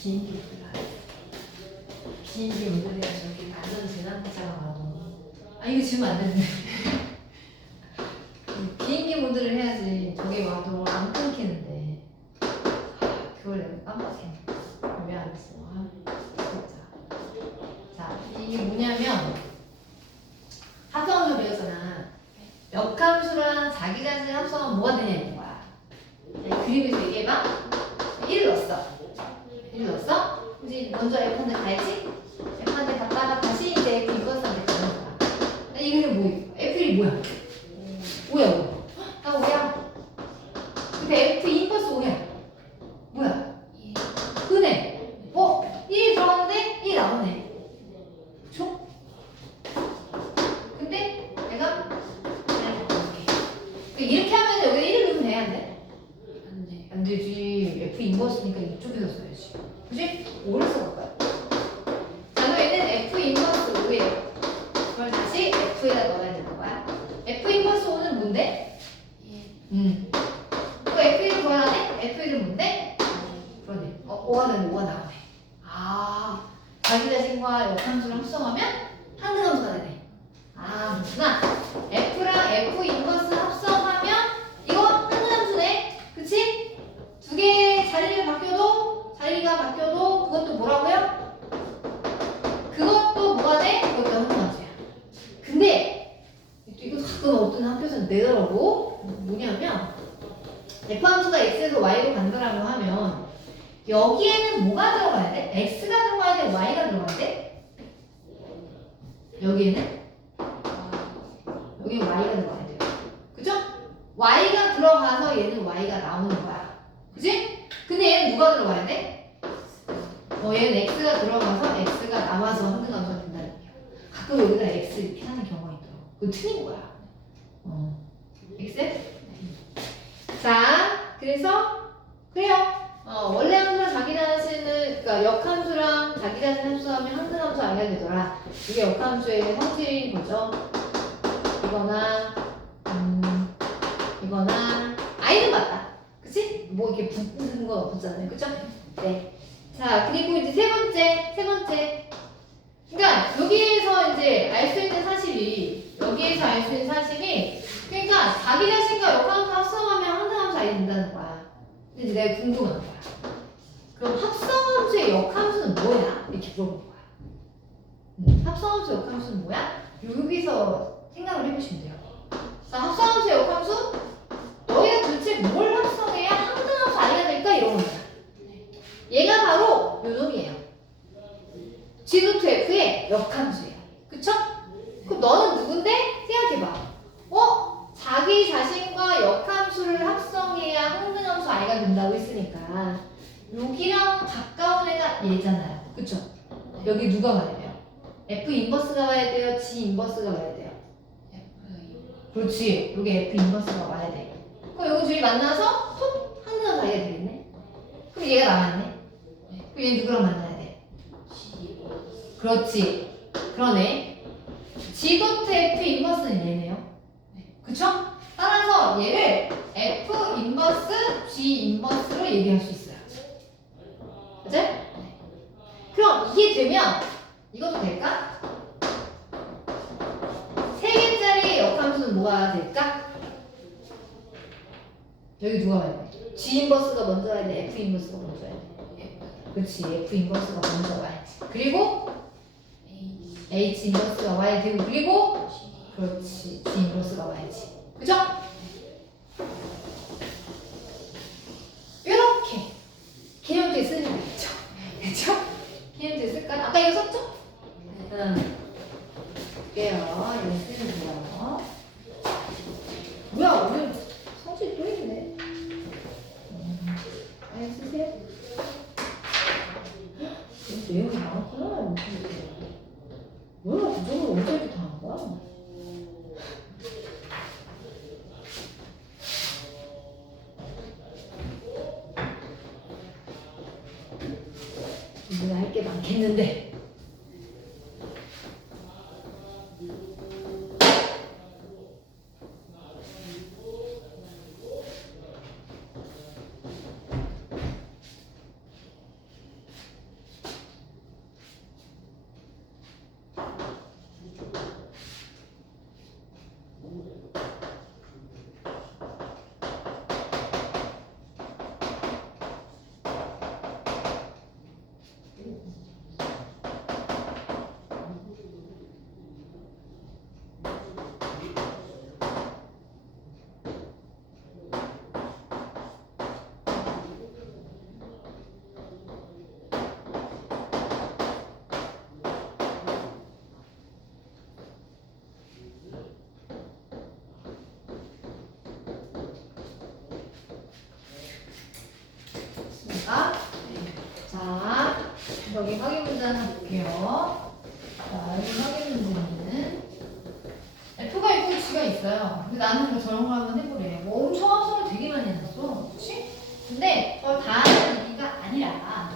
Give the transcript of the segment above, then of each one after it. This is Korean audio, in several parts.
비행기 몰라. 비행기 모델이야 저기 완전 재난기자가 와도. 아 이거 지금 안 되는데. 비행기 모드를 해야지 저기 와도 안 끊기는데. 그걸 내가 깜빡했네. 왜 안 했어? 진짜. 자 이게 뭐냐면 합성함수 배웠잖아. 역함수랑 자기 자신 합성하면 뭐가 되냐는 거야. 자, 그림에서 얘기해봐. 1을 넣었어. 1을 넣었어? 이제 먼저 F한테 가야지. F한테 갔다가 다시 이제 F 인버스한테 가는 거야. 이게 뭐? F1이 뭐야? 5야 5. 나 5야. 근데 F 인버스 5야. 뭐야? 그네. 1이 들어갔는데 1이 나오네. 그쵸? 근데 내가 이렇게 하면 여기 1을 넣으면 돼? 안 돼? 안 되지. F 인버스니까 이쪽에서 써야지. 그치? 5를 써볼 거야. 자, 그럼 얘는 F 인버스 5예요. 그걸 다시 F에다 넣어야 되는 거야. F 인버스 5는 뭔데? 또 F1을 구하라네? F1은 뭔데? 그러네. 5가 나오네. 아, 자기 자신과 역함수를 합성하면 항등함수가 되네. 아, 그렇구나. F랑 F 인버스 합성하면 이거 항등함수네. 그치? 두 개의 자리가 바뀌어도 그것도 뭐라고요? 그것도 뭐가 돼? 그것도 항등함수야. 근데 이거 가끔 어떤 학교에서는 내더라고. 뭐냐면 F함수가 X에서 Y로 간다라고 하면 여기에는 뭐가 들어가야 돼? X가 들어가야 돼? Y가 들어가야 돼? 여기에는 Y가 들어가야 돼요. 그죠? Y가 들어가서 얘는 Y가 나오는 거야. 그지? 근데 얘는 누가 들어가야 돼? 얘는 X가 들어가서 X가 나와서 항등함수가 된다는 거야. 가끔 여기다 X 이렇게 하는 경우가 있더라고. 그거 틀린 거야. X? 자, 그래서 그래요. 원래 함수랑 자기 자신을, 그러니까 역함수랑 자기 자신 합수하면 항등함수 알게 되더라. 이게 역함수의 성질인 거죠. 이거나 I는 맞다. 그치? 뭐 이렇게 붙는 건 없었잖아요. 그쵸? 네. 자, 그리고 이제 세 번째. 그러니까 여기에서 이제 알 수 있는 사실이, 그러니까 자기 자신과 역함수 합성하면 항등함수 알게 된다는 거야. 근데 이제 내가 궁금한 거야. 그럼 합성함수의 역함수는 뭐야? 이렇게 물어본 거야. 합성함수의 역함수는 뭐야? 여기서 생각을 해보시면 돼요. 자, 합성함수의 역함수? 너희가 도대체 뭘 합성해야 항등함수 알게 될까? 이런 거야. 얘가 바로 요 놈이에요. G2F의 역함수예요. 그쵸? 그럼 너는 누군데? 생각해봐. 자기 자신과 역함수를 합성해야 항등함수 I가 된다고 했으니까 여기랑 가까운 애가 얘잖아요. 그쵸? 여기 누가 와야 돼요? F 인버스가 와야 돼요? G 인버스가 와야 돼요? 그렇지. 여기 F 인버스가 와야 돼. 그럼 여기 둘이 만나서 톡! 항등함수 I가 되겠네? 그럼 얘가 남았네? 그럼 얘 누구랑 만나야 돼? 그렇지. 그러네. G.F 인버스는 얘네요. 그쵸? 따라서 얘를 F 인버스 G 인버스로 얘기할 수 있어요. 그치? 그럼 이게 되면 이것도 될까? 세 개짜리 역함수는 뭐가 될까? 여기 누가 와야 돼? G 인버스가 먼저 와야 돼? F 인버스가 먼저 와야 돼? 그렇지. F 인버스가 먼저 와야지. 그리고 H 인버스가 와야 되고, 그리고 그렇지. G 인버스가 와야지. 그죠? 이렇게 개념도에 쓰는 거겠죠. 그죠? 개념도에 쓸까요? 아까 이거 썼죠? 응. 볼게요. 이거 쓰는 거예요. 뭐야, 오늘 성질 또 있네. 아니, 쓰세요. 내용이 많았구나. 뭐야, 그 정도 언제 이렇게 다 한 거야? 오늘 할 게 많겠는데. 자, 여기 확인 문제 하나 볼게요. 자, 여기 확인 문제는 F가 있고 G가 있어요. 근데 나는 뭐 저런 거 한번 해보래. 뭐 엄청 함수를 되게 많이 해놨어. 그치? 근데 그걸 다 하는 얘기가 아니라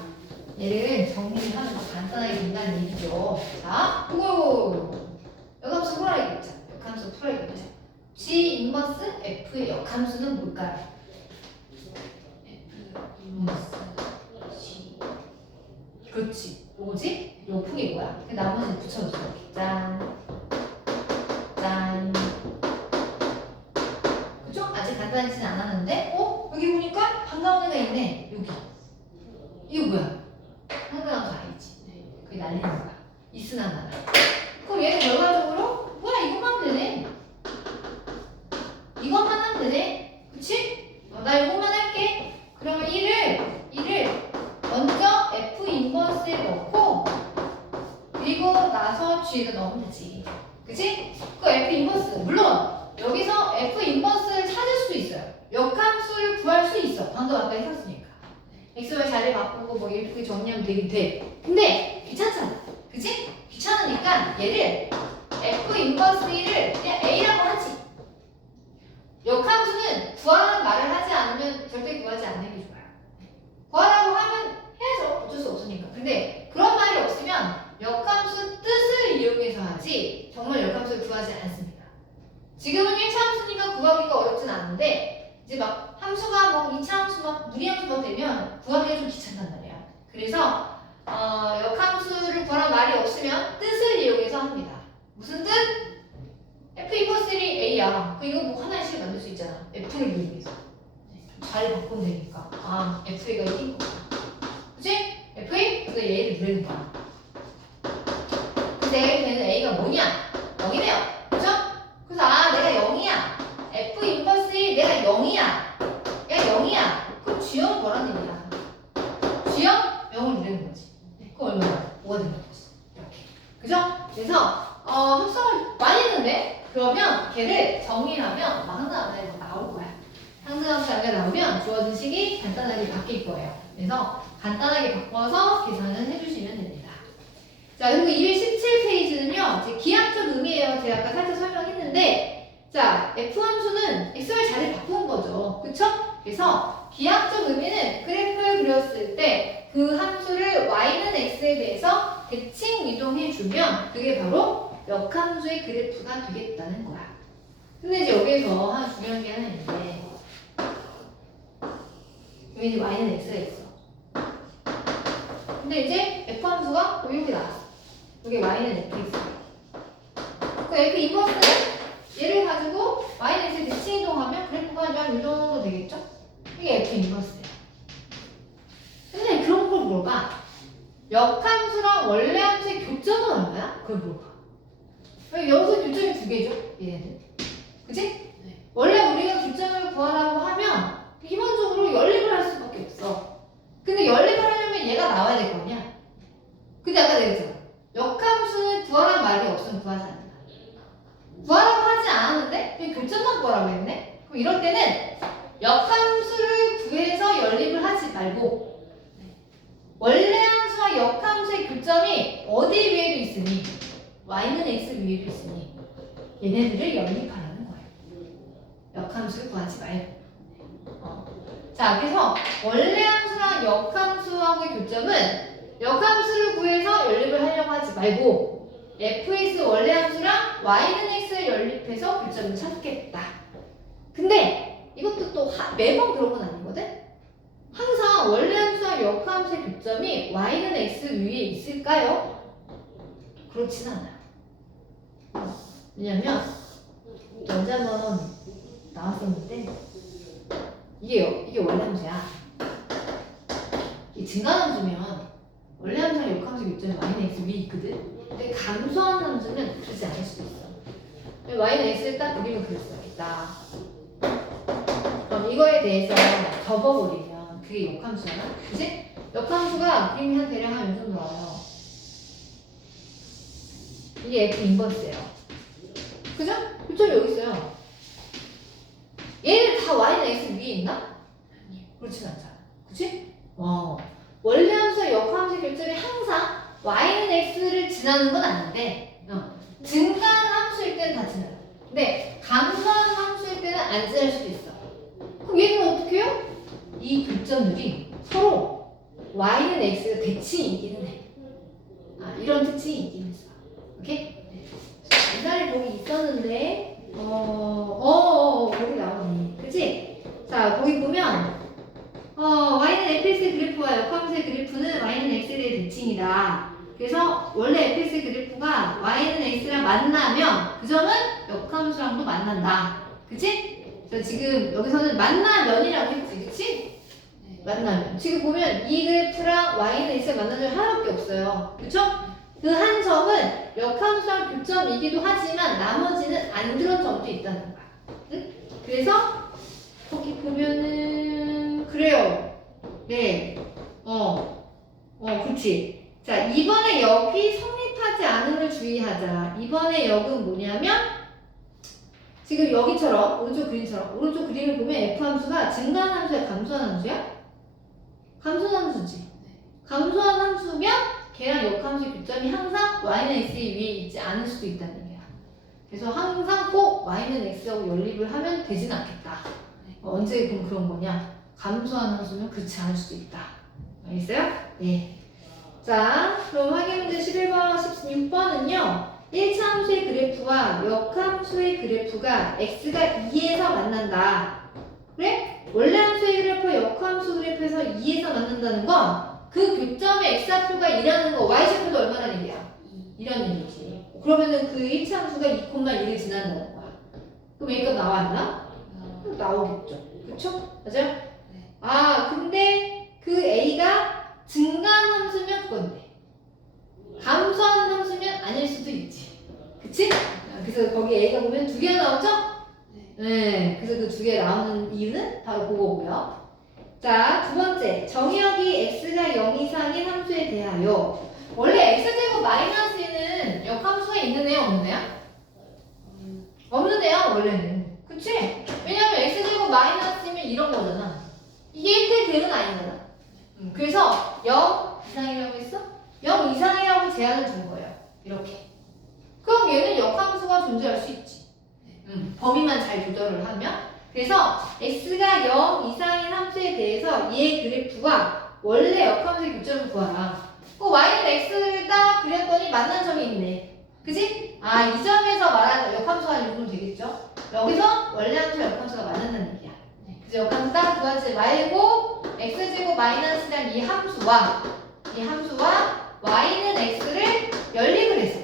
얘를 정리를 하면 더 간단하게 된다는 얘기죠. 자, 이거 역함수 풀어야겠죠. 역함수 풀어야겠죠. G 인버스 F의 역함수는 뭘까요? F 인버스 G. 그렇지. 뭐지? 요풍이 뭐야? 그 나머지는 붙여줬어. 이렇게 짠. 짠. 그죠? 아직 간단하지는 않았는데, 여기 보니까 반가운 애가 있네. 여기. 이거 뭐야? 한가한 거 알지? 그게 날리는 거야. 있으나 나나. 그럼 얘는 결과적으로, 뭐야, 이것만 하면 되네. 이것만 하면 되네. 그치? 나 이것만 할게. 그러면 1을 먼저 F 인버스에 넣고, 그리고 나서 G에다 넣으면 되지. 그치? 그 F 인버스. 물론, 여기서 F 인버스를 찾을 수도 있어요. 역함수를 구할 수 있어. 방금 아까 했었으니까. xy 자리 바꾸고 뭐 이렇게 정리하면 되긴 돼. 근데 귀찮잖아. 그치? 귀찮으니까 얘를 F 인버스 1을 그냥 A라고 하지. 역함수는 구하라는 말을 하지 않으면 절대 구하지 않는 게 좋아요. 구하라고 하면 해야죠. 어쩔 수 없으니까. 근데 그런 말이 없으면 역함수 뜻을 이용해서 하지 정말 역함수를 구하지 않습니다. 지금은 1차 함수니까 구하기가 어렵진 않은데 이제 막 함수가 뭐 2차 함수 막 무리함수가 되면 구하기가 좀 귀찮단 말이야. 그래서 역함수를 구하라는 말이 없으면 뜻을 이용해서 합니다. 무슨 뜻? F 인버스 1이 A야. 이거 뭐 하나씩 만들 수 있잖아. F를 이용해서. 잘 바꾸면 되니까. FA가 1인 거야. 그치? FA? 그래서 얘를 누르는 거야. 근데 걔는 A가 뭐냐? 0이래요. 그죠? 그래서 내가 0이야. F 인버스 1 내가 0이야. 야 0이야. 그럼 G형은 뭐라는 얘기야? G형? 0을 누르는 거지. 그럼 얼마나? 5가 되는 거지. 이렇게. 그죠? 그래서 합성을 많이 했는데 그러면 걔를 정리하면 막 항상 안에 나올 거야. 항상 안에 나오면 주어진 식이 간단하게 바뀔 거예요. 그래서 간단하게 바꿔서 계산을 해주시면 됩니다. 자, 그리고 217페이지는요, 이제 기하적 의미예요. 제가 아까 살짝 설명했는데, 자, F 함수는 xy 자리를 바꾸는 거죠. 그쵸? 그래서 기하적 의미는 그래프를 그렸을 때 그 함수를 y는 x에 대해서 대칭 이동해주면 그게 바로 역함수의 그래프가 되겠다는 거야. 근데 이제 여기에서 하나 중요한 게 하나 있는데, 여기 이제 y는 x가 있어. 근데 이제 f 함수가 이렇게 나왔어. 여기 y는 f 있어. 그 f 인버스는 얘를 가지고 y는 x에 대칭 이동하면 그래프가 한 이 정도 되겠죠? 이게 f 인버스예요. 근데 그런 걸 물어봐. 역함수랑 원래 함수의 교점은 얼마야? 그걸 물어봐. 여기서 교점이 두 개죠? 얘네들. 그치? 네. 원래 우리가 교점을 구하라고 하면 기본적으로 연립을 할 수밖에 없어. 근데 연립을 하려면 얘가 나와야 될 거 아니야? 근데 아까 내가 했잖아. 역함수는 구하라는 말이 없으면 구하지 않는다. 구하라고 하지 않았는데 그냥 교점만 구하라고 했네? 그럼 이럴 때는 역함수를 구해서 연립을 하지 말고 원래 함수와 역함수의 교점이 어디 위에도 있으니 y는 x 위에도 있으니 얘네들을 연립하라는 거예요. 역함수를 구하지 말고. 자, 그래서 원래 함수랑 역함수하고의 교점은 역함수를 구해서 연립을 하려고 하지 말고 fx 원래 함수랑 y는 x를 연립해서 교점을 찾겠다. 근데 이것도 또 매번 그런 건 아니거든? 항상 원래 함수와 역함수의 교점이 y는 x 위에 있을까요? 그렇진 않아요. 왜냐면 언제 한번 나왔었는데 이게 원래 함수야. 이 증가함수면 원래 함수와 역함수 교점이 y는 x 위에 있거든? 근데 감소하는 함수는 그러지 않을 수도 있어. y는 x를 딱 그리면 그랬어야겠다. 그럼 이거에 대해서 접어버리면 그게 역함수잖아? 그치? 역함수가 그림이 한 대략 한 요 정도 나와요. 이게 F 인버스예요. 그죠? 교점이 여기 있어요. 얘는 다 y는 x 위에 있나? 아니, 그렇진 않잖아. 그치? 원래 함수와 교점이 항상 y는 x를 지나는 건 아닌데 증가한 함수일 때는 다 지나요. 근데 감소한 함수일 때는 안 지날 수도 있어. 그럼 얘는 어떻게 해요? 이 교점들이 서로 y는 x가 대칭이기는 해. 이런 특징이 있긴 했어. 오케이? 옛날에 거기 있었는데 거기 나오네. 그치? 자, 거기 보면 y는 fx의 그래프와 역함수의 그래프는 y는 x에 대해 대칭이다. 그래서 원래 fx의 그래프가 y는 x랑 만나면 그 점은 역함수랑도 만난다. 그치? 그래서 지금 여기서는 만나면이라고 했지. 그치? 만나면. 지금 보면 이 그래프랑 y는 x가 만나는 점이 하나밖에 없어요. 그쵸? 그 한 점은 역함수랑 교점이기도 하지만 나머지는 안 그런 점도 있다는 거야. 응? 그래서 거기 보면은 그래요. 네. 그치. 자, 이번에 역이 성립하지 않음을 주의하자. 이번에 역은 뭐냐면 지금 여기처럼 오른쪽 그림을 보면 F함수가 증가한 함수야, 감소한 함수야? 감소한 함수지. 감소한 함수면 걔랑 역함수의 교점이 항상 y는 x 위에 있지 않을 수도 있다는 얘기야. 그래서 항상 꼭 y는 x하고 연립을 하면 되진 않겠다. 언제 그럼 그런 거냐? 감소한 함수면 그렇지 않을 수도 있다. 알겠어요? 네. 자, 그럼 확인 문제 11번, 16번은요. 1차 함수의 그래프와 역함수의 그래프가 x가 2에서 만난다. 그래? 원래 함수의 그래프와 역함수 그래프에서 2에서 만난다는 건 그 교점의 x좌표가 2라는 거 y좌표도 얼마나 얘기야? 2라는 얘기지. 그러면은 그 1차 함수가 2,1을 지난다는 거야. 그럼 얘가 나왔나? 나오겠죠. 그쵸? 맞아요? 근데 그 a가 증가한 함수면 그건데 감소하는 함수면 아닐 수도 있지. 그치? 그래서 거기 a가 보면 두 개가 나오죠? 네. 그래서 그 두 개 나오는 이유는 바로 그거고요. 자, 두 번째. 정의역이 x가 0 이상인 함수에 대하여 원래 x제곱 마이너스 1은 역함수가 있는 애야 없는 애야? 없는 애야 원래는. 그치? 왜냐면 x제곱 마이너스면 이런 거잖아. 이게 1대 대는 아니잖아. 그래서 0 이상이라고 했어? 0 이상이라고 제한을 둔 거예요. 이렇게. 그럼 얘는 역함수가 존재할 수 있지. 범위만 잘 조절을 하면. 그래서 x가 0 이상인 함수에 대해서 얘의 그래프와 원래 역함수의 교점을 구하라. y는 x를 딱 그렸더니 만난 점이 있네. 그지? 이 점에서 말하는 역함수가 이러면 되겠죠? 여기서 원래 함수 역함수가 만난다는 얘기야. 그래서 역함수 딱 구하지 말고 x제곱 마이너스란 이 함수와 y는 x를 연립을 했어.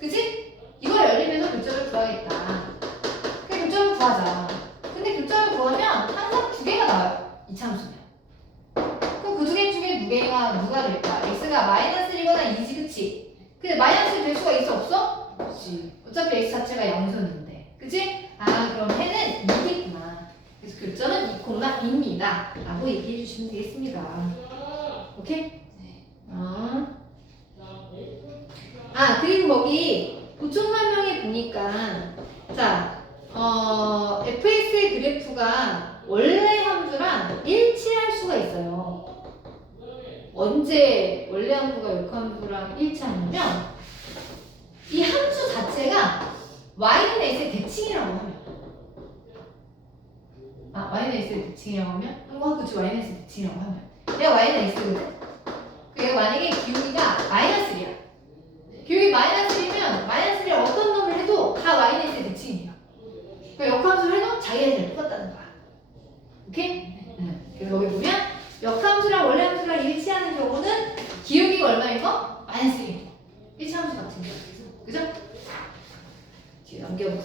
그지? 이걸 연립해서 교점을 구하겠다. 그래, 교점을 구하자. 근데 교점을 구하면 항상 두 개가 나와요. 이차함수면. 그럼 그 두 개 중에 누가 될까? x가 마이너스 1이거나 2지, 그치? 근데 마이너스 1 될 수가 있어, 없어? 없지. 어차피 x 자체가 양수였는데. 그치? 그럼 해는 2겠구나. 그래서 교점은 2,2입니다. 라고 얘기해 주시면 되겠습니다. 오케이? 네. 그리고 거기 보충 설명에 보니까, 자, fx의 그래프가 원래 함수랑 일치할 수가 있어요. 언제 원래 함수가 역함수랑 일치하냐면 이 함수 자체가 y는 x의 대칭이라고 하면 y는 x의 대칭이라고 하면 그치 y는 x의 대칭이라고 하면 얘가 y는 x거든. 얘가 만약에 기울기가 마이너스 1이야. 기울기 마이너스 1이면 마이너스 1에 어떤 놈을 해도 다 y는 x의 대칭이야. 그러니까 역함수를 해도 자기네들 똑같다는 거야. 오케이? 그래서 여기 보면 역함수랑 원래 함수랑 일치하는 경우는 기울기가 얼마인 거? 마이너스 1인 거. 일치함수 같은 경우. 그죠? 뒤에 넘겨보세요.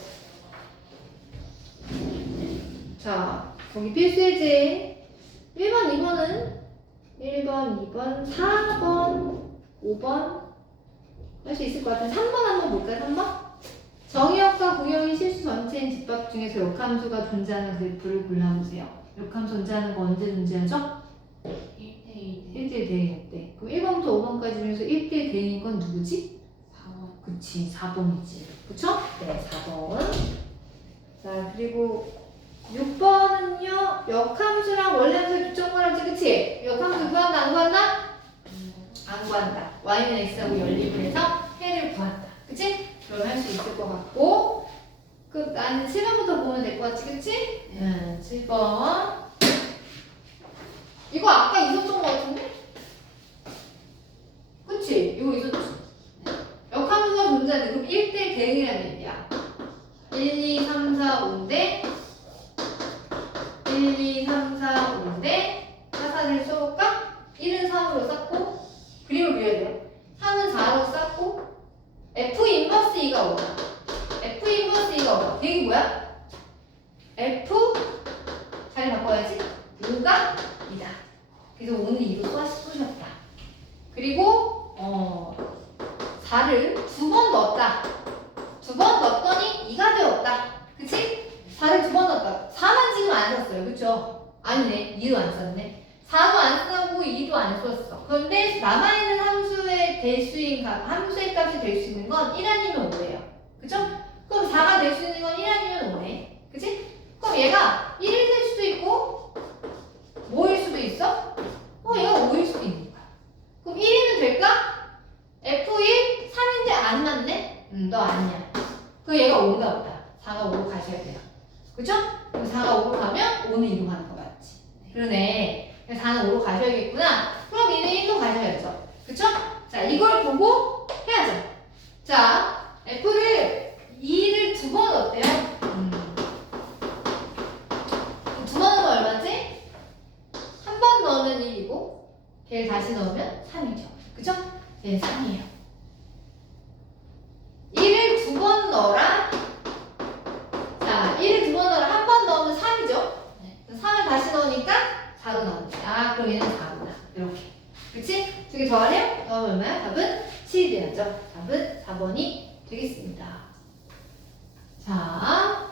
자, 거기 필수예제 1번, 2번은 1번, 2번, 4번, 5번 할 수 있을 것 같은 3번 한번 볼까요? 3번? 정의역과 공역인 실수 전체인 집합 중에서 역함수가 존재하는 그래프를 골라보세요. 역함수 존재하는 거 언제 존재하죠? 1대1 대응일 때. 그럼 1번부터 5번까지 중에서 1대1 대응인 건 누구지? 4번. 그치, 4번이지. 그쵸? 네, 4번. 자, 그리고 6번은요, 역함수랑 원래 함수 교점 구하지, 그치? 역함수 구한다, 안 구한다? 안 구한다. y는 x하고 연립을 해서 해를 구한다. 그치? 그럼 할 수 있을 것 같고 나는 7번부터 보면 될 것 같지? 그치? 응, 7번. 이거 아까 있었던 것 같은데? 그치? 이거 있었지? 역함수가 존재하는 그럼 1대 대응이라는 얘기야. 1, 2, 3, 4, 5인데 1, 2, 3, 4, 5인데 사사를 써볼까? 1은 3으로 쌓고 그림을 그려야 돼요. 3은 4로 쌓고 F 인버스 2가 오다. F 인버스 2가 오다. 이게 뭐야? F 자리 바꿔야지. 5가 2다. 그래서 5는 2로 쏘셨다. 그리고 4를 2번 넣었다. 2번 넣었더니 2가 되었다. 그치? 4를 2번 넣었다. 4만 지금 안 썼어요. 그쵸? 아니네. 2도 안 썼네. 4도 안 쓰고 2도 안 썼어. 그런데 남아있는 함수의 대수인 함수의 값이 될 수 있는 건 1 아니면 5예요. 그쵸? 그럼 4가 될 수 있는 건 1 아니면 5네. 그치? 그럼 얘가 1일 될 수도 있고 뭐일 수도 있어? 얘가 5일 수도 있는 거야. 그럼 1이면 될까? F1 3인데 안 맞네? 너 아니야. 그 얘가 5인가 보다. 4가 5로 가셔야 돼요. 그쵸? 그럼 4가 5로 가면 5는 2로 가는 거 맞지? 그러네. 4는 5로 가셔야겠구나. 그럼 2는 1로 가셔야죠. 그쵸? 자, 이걸 보고 해야죠. 자, F를 2를 2번 어때요? 2번 넣으면 얼마지? 한 번 넣으면 1이고 걔를 다시 넣으면 3이죠. 그쵸? 얘는 3이에요. 1을 2번 넣어라. 자, 1을 2번 넣어라. 한 번 넣으면 3이죠. 3을 다시 넣으니까 4로 나오지. 그럼 얘는 4구나. 이렇게. 그치? 두 개 더하래요? 더하면 얼마야? 답은 7이 돼야죠. 답은 4번이 되겠습니다. 자,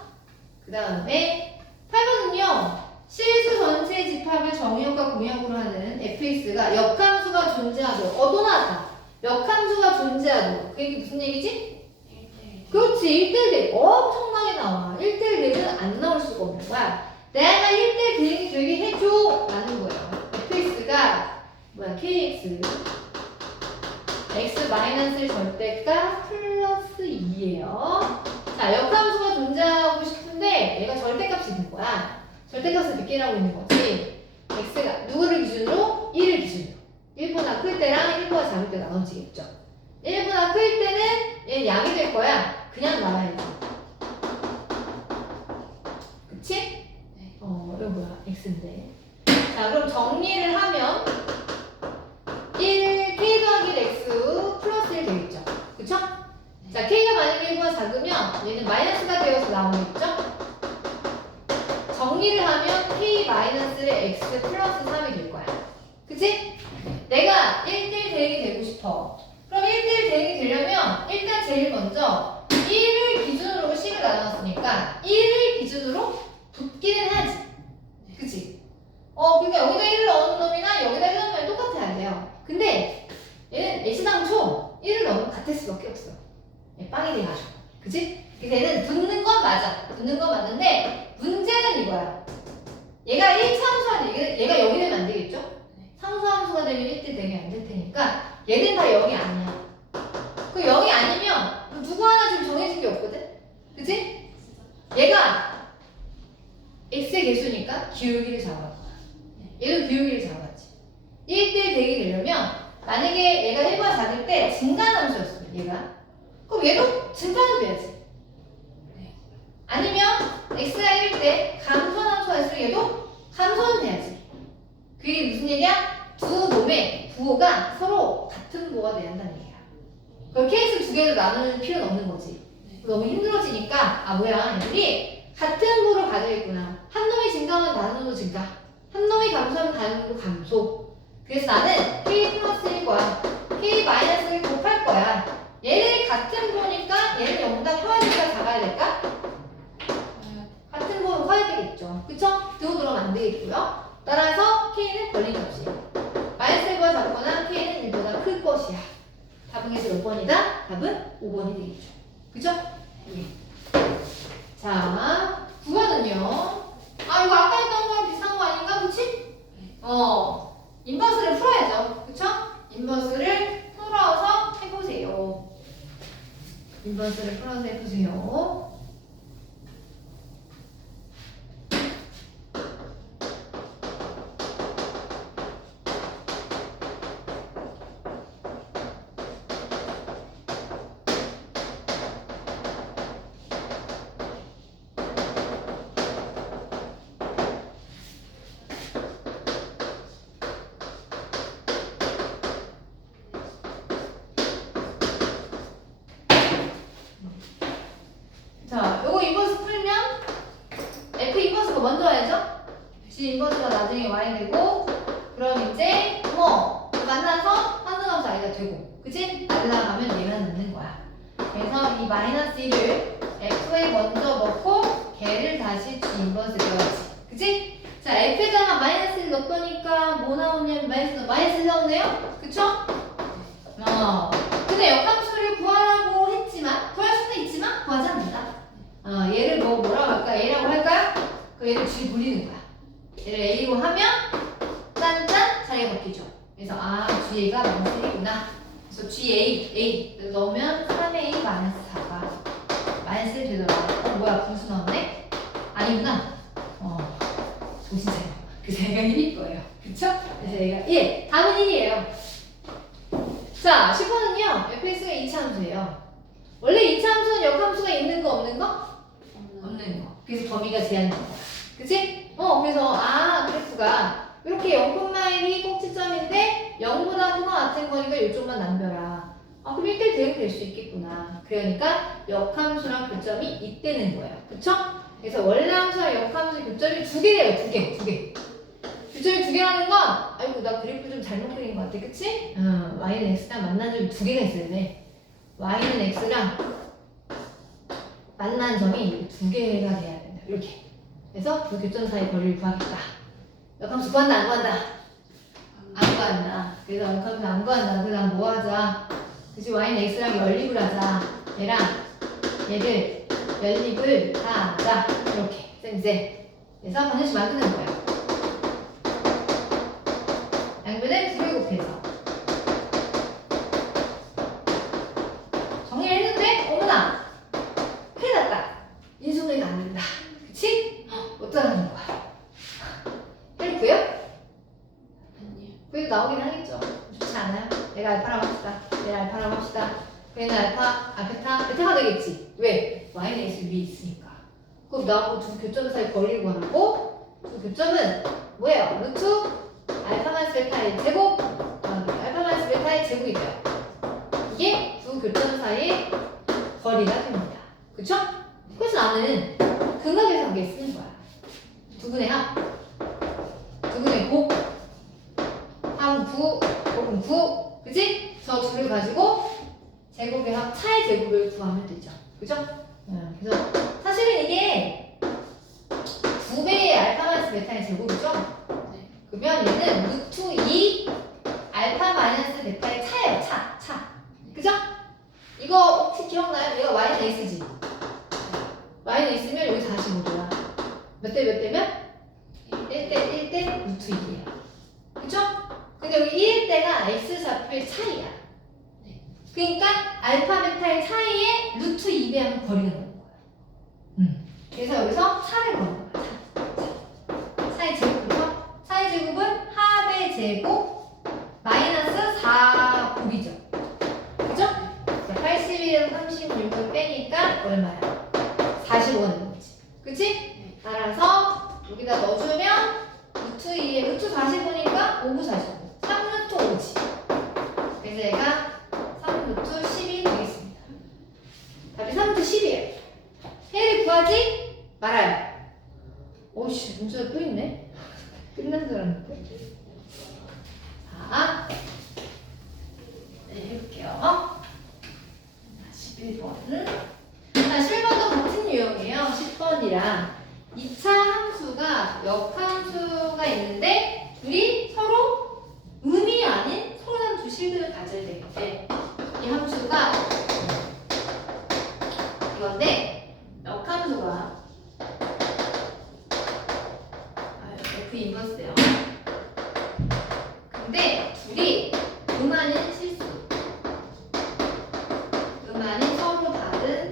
그 다음에 8번은요. 실수 전체 집합을 정의역과 공역으로 하는 fx가 역함수가 존재하도록 또 나왔다. 역함수가 존재하도록 그게 무슨 얘기지? 1대1. 그렇지. 1대1 대응 엄청나게 나와. 1대1 대응은 안 나올 수가 없는 거야. 내가 1대1 대응이 되게 해줘 라는 거예요. fx가 kx x-의 절대값 플러스 2예요. 자, 역함수가 존재하고 싶은데 얘가 절대값이 있는 거야. 절대값을 몇 개라고 있는 거지? x가 누구를 기준으로? 1을 기준으로. 1보다 클 때랑 1보다 작을 때 나눠지겠죠. 1보다 클 때는 얘는 양이 될 거야. 그냥 나와야지. 그치? 이거 뭐야? x인데. 자, 그럼 정리를 하면 1 k 더하기 x 플러스 1 되겠죠. 그쵸? 자, k가 만약에 1보다 작으면 얘는 마이너스가 되어서 나오겠죠? 정리를 하면 k-의 x 플러스 3이 될 거야. 그치? 내가 1대1 대응이 되고 싶어. 그럼 1대1 대응이 되려면 일단 제일 먼저 1을 기준으로 식을 나눴으니까 1을 기준으로 붙기는 해야지. 그치? 그러니까 여기다 1을 넣은 놈이나 여기다 1을 넣은 놈이 똑같아야 돼요. 근데 얘는 애시당초 1을 넣으면 같을 수밖에 없어. 빵이 돼가지고. 그치? 그래서 얘는 붙는 건 맞아. 붙는 건 맞는데 문제는 이거야. 얘가 1차 함수가 얘가 0이 되면 안 되겠죠? 상수 함수가 되면 1대 대응이 안 될 테니까 얘는 다 0이 아니야. 그 0이 아니면 누구 하나 지금 정해진 게 없거든? 그치? 얘가 x의 개수니까 기울기를 잡아갈 거야. 얘도 기울기를 잡아가지. 1대 대응이 되려면 만약에 얘가 1보다 작을 때 증가함수였어. 얘가. 그럼 얘도 증가는 돼야지. 아니면 x가 1일 때 감소함수가 있으면 얘도 감소는 돼야지. 그게 무슨 얘기야? 두 놈의 부호가 서로 같은 부호가 돼야 한다는 얘기야. 그럼 케이스 두 개로 나눌 필요는 없는 거지. 너무 힘들어지니까 뭐야 얘들이 같은 부호를 가지겠구나. 한 놈이 증가하면 다른 놈도 증가. 한 놈이 감소하면 다른 놈도 감소. 그래서 나는 k 플러스 1 거야. k 마이너스 1 곱할 거야. 얘를 같은 부호니까 얘를 0보다 커야 될까 작아야 될까? 같은 부호는 커야 되겠죠. 그쵸? 두고 그러면 안 되겠고요. 따라서 k는 걸린 값이에요. 마이너스 1보다 작거나 k는 1보다 클 것이야. 답은 그래서 몇 번이다? 답은 5번이 되겠죠. 그죠? 예. 자, 9번은요. 이거 아까 했던 거랑 비슷한 거 아닌가? 그치? 인버스를 풀어야죠. 그쵸? 인버스를 인버스를 풀어서 해보세요. 자, 요거 인버스 풀면 F 인버스가 먼저 와야죠? G 인버스가 나중에 와야 되고, 그럼 이제 뭐 만나서 환승함수 I가 되고, 그치? 날라가면 얘가 넣는 거야. 그래서 이 마이너스 1을 F에 먼저 넣고 걔를 다시 G 인버스 넣어야지. 그치? 자, F에다가 마이너스를 넣으니까 뭐 나오냐면 마이너스 나오네요? 그쵸? 근데 역함수를 구하라고 했지만, 구할 수는 있지만 구하지 않는다. 얘를 뭐라고 할까? A라고 할까요? 그 얘를 G 불리는 거야. 얘를 A로 하면 짠짠 자리가 바뀌죠. 그래서 GA가 마이너스 1이구나. 그래서 GA 넣으면 3A 마이너스 4가 마이너스 1 되더라. 뭐야, 분수 나왔네? 아니구나. 정신 차려. 그래서 얘가 1일 거예요. 그쵸? 그래서 얘가 1. 답은 1이에요. 자, 10번은요. fx가 2차 함수예요. 원래 2차 함수는 역함수가 있는 거 없는 거? 없는 거. 그래서 범위가 제한된 거야. 그치? 그래서 그래프가 이렇게 0,1이 꼭지점인데 0보다 크거나 같은 거니까 이쪽만 남겨라. 그럼 1대 대응 될 수 있겠구나. 그러니까 역함수랑 교점이 있다는 거예요. 그쵸? 그래서 원래 함수랑 역함수 교점이 두 개래요. 두 개. 교점이 두 개라는 건, 아이고 나 그래프 좀 잘못 그린 것 같아. 그치? y는 x랑 만난 점이 두 개가 있어야 돼. y는 x랑 만난 점이 두 개가 돼야 된다. 이렇게. 그래서 두 교점 사이 거리를 구하겠다. 역함수 구한다, 안 구한다? 안 구한다. 그래서 역함수 안 구한다. 그다음 뭐 하자? 그치? y는 x랑 연립을 하자. 얘랑 얘를 연립을 하자. 이렇게. 쌤. 그래서 반드시 만드는 거야. 양변을 2배 곱해서 정리를 했는데 어머나 큰일 났다. 인수분해가 안 된다. 그치? 어쩌라는 거야. 헬프요? 아니요. 그래도 나오긴 하겠죠. 좋지 않아요? 내가 알파라고 합시다. 내가 알파라고 합시다. 얘는 알파, 베타가 되겠지. 왜? y는 x 위에 있으니까. 그럼 나하고 두 교점 사이 거리를 구하라고? 두 교점은 뭐예요? 루트 알파 마이너스 베타의 제곱, 알파 마이너스 베타의 제곱이 돼요. 이게 두 교점 사이의 거리가 됩니다. 그쵸? 그래서 나는 근각의 관계 쓰는 거야. 두분의 합, 두분의 곱, 합은 9, 곱은 9, 그치? 저 둘을 가지고 제곱의 합, 차의 제곱을 구하면 되죠. 그죠? 그래서 사실은 이게 2배의 알파 마이너스 베타의 제곱이죠? 그러면 얘는 루트 2 알파 마이너스 베타의 차예요. 차. 그죠? 이거 혹시 기억나요? 얘가 y는 x지? y는 있으면 여기 45도야. 몇 대 몇 대면? 1대 1대 루트 2예요. 그죠? 근데 여기 1일 때가 x좌표의 차이야. 그러니까 알파 베타의 차이에 루트 2배하면 거리가 나는 거야. 그래서 여기서 차를 구하는 거야. 차의 제곱부터. 차의 제곱은 합의 제곱 마이너스 4곱이죠. 그죠? 81에서 36을 빼니까 얼마야? 45가 되는 거지. 그치? 따라서 여기다 넣어주면 루트 2에 루트 45니까 5분 45. 3루트 5지. 그래서 얘가 3루트 10이 되겠습니다. 답이 3루트 10이에요. 해를 구하지 말아요. 오씨, 문제가 또 있네. 끝난 줄 알았는데. 자, 해볼게요. 11번. 자, 11번도 같은 유형이에요. 10번이랑 2차 함수가 역함수가 있는데 둘이 서로 음이 아닌 서로 다른 두 실들을 가져야 되겠대. 이 함수가 이건데 역함수가 F 인버스예요. 근데 둘이 음 아닌 실수, 음 아닌 서로 다른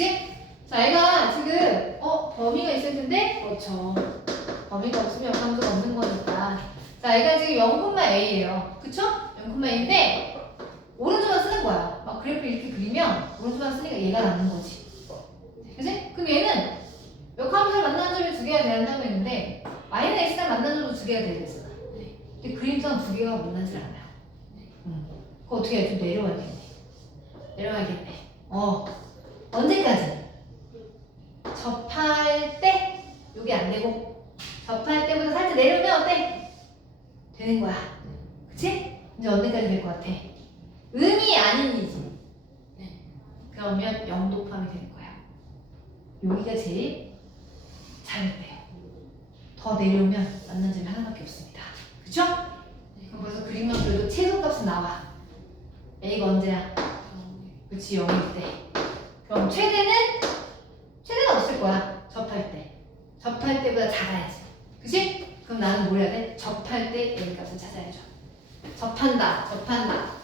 그치? 자, 얘가 지금 범위가 있을 텐데 그렇죠. 범위가 없으면 역함수가 없는 거니까. 자, 얘가 지금 0,a예요. 그쵸? 0,a인데 오른쪽만 쓰는 거야. 막 그래프 이렇게 그리면 오른쪽만 쓰니까 얘가 남는 거지. 그치? 그럼 얘는 역함수를 만나는 점이 두 개가 된다고 했는데 y는 x랑 만나는 점도 두 개가 되겠어. 근데 그림상 두 개가 만나질 않아요. 그거 어떻게 해? 좀 내려와야겠네. 내려와야겠네. 언제까지? 접할 때 요게 안 되고 접할 때보다 살짝 내려오면 어때? 되는 거야. 그치? 이제 언제까지 될 것 같아? 음이 아닌 이지. 그러면 0도 포함이 되는 거야. 여기가 제일 잘못돼요. 더 내려오면 만난 점이 하나밖에 없습니다. 그쵸? 그럼 벌써 그림만 그래도 최소값은 나와. A가 언제야? 그치, 0일 때. 그럼 최대가 없을 거야. 접할 때. 접할 때보다 작아야지. 그치? 그럼 나는 뭘 해야 돼? 접할 때 A 값을 찾아야죠. 접한다.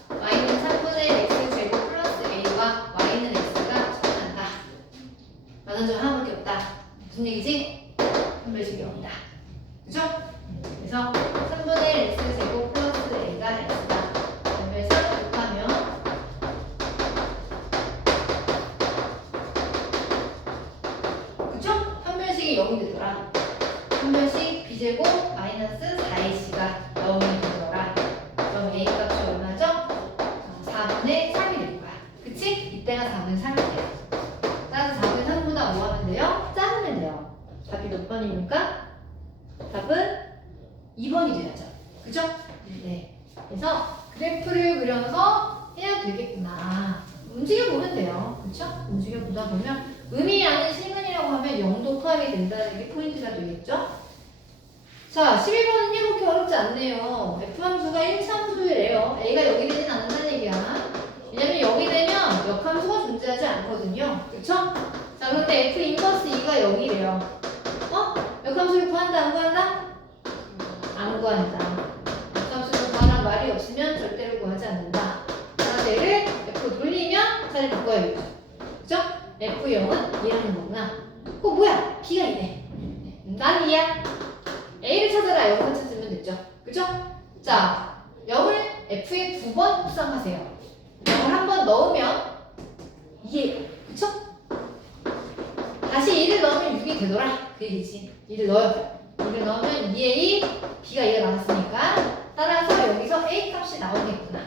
y는 3분의 x 제곱 플러스 a와 y는 x가 접한다. 만난 점 하나밖에 없다. 무슨 얘기지? 판별식이 없다. 그죠? 그래서 3분의 x 제곱 플러스 a가 x다. 판별상 곱하면 그쵸? 판별식이 0이 되더라. 판별식 b제곱 마이너스 4ac가 0이 되더라. 그럼 a 값이 얼마죠? 4분의 3이 될 거야. 그치? 이때가 4분의 3이 돼요. 따라서 4분의 3보다 뭐 하면 돼요? 짜면 돼요. 답이 몇 번입니까? 답은 2번이 돼야죠. 그죠? 네. 그래서 그래프를 그려서 해야 되겠구나. 움직여보면 돼요. 그쵸? 움직여보다 보면 의미 아닌 실근이라고 하면 0도 포함이 된다는 게 포인트가 되겠죠? 자, 11번은 이렇게 어렵지 않네요. F함수가 1차함수래요. A가 여기 되진 않는다는 얘기야. 왜냐면 여기 되면 역함수가 존재하지 않거든요. 그쵸? 자, 그런데 F 인버스 2가 0이래요. 역함수를 구한다, 안 구한다? 안 구한다. 역함수를 구하란 말이 없으면 절대로 구하지 않는다. 그래서 얘를 F 돌리면 자리 바꿔야겠죠. 그쵸? F0은 2라는 거구나. 뭐야? B가 2네. 난 2야. A를 찾아라. 0을 찾으면 됐죠. 그죠? 자, 0을 F에 2번 합성하세요. 0을 한 번 넣으면 2예요. 그쵸? 다시 2를 넣으면 6이 되더라. 그 얘기지. 2를 넣어요. 2를 넣으면 2A, B가 2가 나왔으니까 따라서 여기서 A 값이 나오겠구나.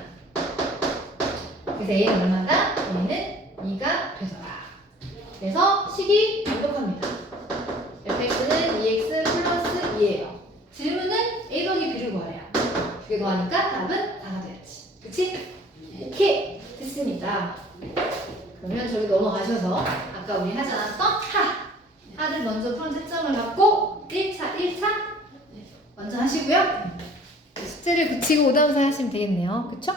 그래서 A는 얼마다? A는 2가 되더라. 그래서 식이 완벽합니다. fx는 2x 플러스 2예요. 질문은 a 더하기 b를 구하래요. 두 개 더하니까 답은 4가 돼야지. 그치? 오케이! 됐습니다. 그러면 저기 넘어가셔서 아까 우리 하지 않았던 하를 먼저 푸는 채점을 받고 1차 먼저 하시고요. 숙제를 붙이고 오답사 하시면 되겠네요. 그쵸?